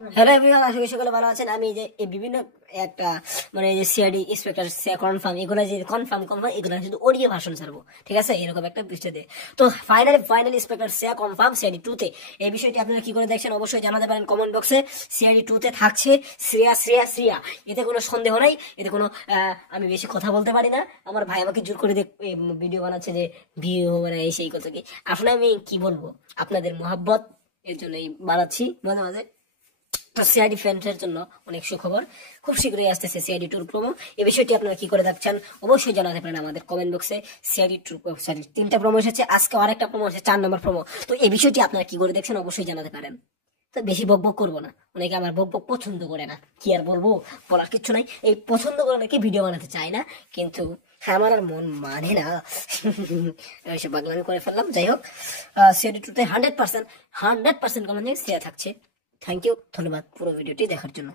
Hello everyone, আশা করি সকলে ভালো আছেন। আমি যে এই বিভিন্ন একটা মানে এই যে সিআইডি ইন্সপেক্টর কনফার্ম এগুলো যে কনফার্ম এগুলো শুধু অডিও ভার্সন ছাড়বো, ঠিক আছে, এরকম একটা বিষয় দিয়ে। তো ফাইনাল ইন্সপেক্টর কনফার্ম সিআইডি 2 তে এই বিষয়টি আপনারা কি করে দেখছেন অবশ্যই জানাতে পারেন কমেন্ট বক্সে। সিআইডি 2 তে থাকছে শ্রেয়া শ্রেয়া শ্রেয়া, এতে কোনো সন্দেহ নাই, এতে কোনো আমি বেশি কথা বলতে পারি না। আমার ভাই আমাকে জোর করে ভিডিও বানাচ্ছে যে ভিউ মানে এই সেই কথা কি, আসলে আমি কি বলবো, আপনাদের মোহাব্বত এর জন্যই বানাচ্ছি মাঝে মাঝে। তো সিআইডি ফ্যান্সের জন্য অনেক সুখবর, খুব শীঘ্রই আসতেছে সিআইডি টুর প্রোমো। এই বিষয়টি আপনারা কি করে দেখছেন অবশ্যই জানাতে পারেন আমাদের কমেন্ট বক্সে। সিআইডি টুর সরি 3টা প্রোমো এসেছে, আজকে আরেকটা প্রোমো এসেছে 4 নম্বর প্রোমো। তো এই বিষয়টি আপনারা কি করে দেখছেন অবশ্যই জানাতে পারেন। তো বেশি বক বক করবো না, অনেকে আমার বক বক পছন্দ করে না, কি আর বলবো, বলার কিছু নাই। এই পছন্দ করে নাকি ভিডিও বানাতে চায় না, কিন্তু আমার আর মন মানে না। এসব বাগলামি করে ফেললাম। যাই হোক, সিআইডি টুতে 100% 100% কমেন্ট সিয়া থাকছে। থ্যাংক ইউ, ধন্যবাদ পুরো ভিডিওটি দেখার জন্য।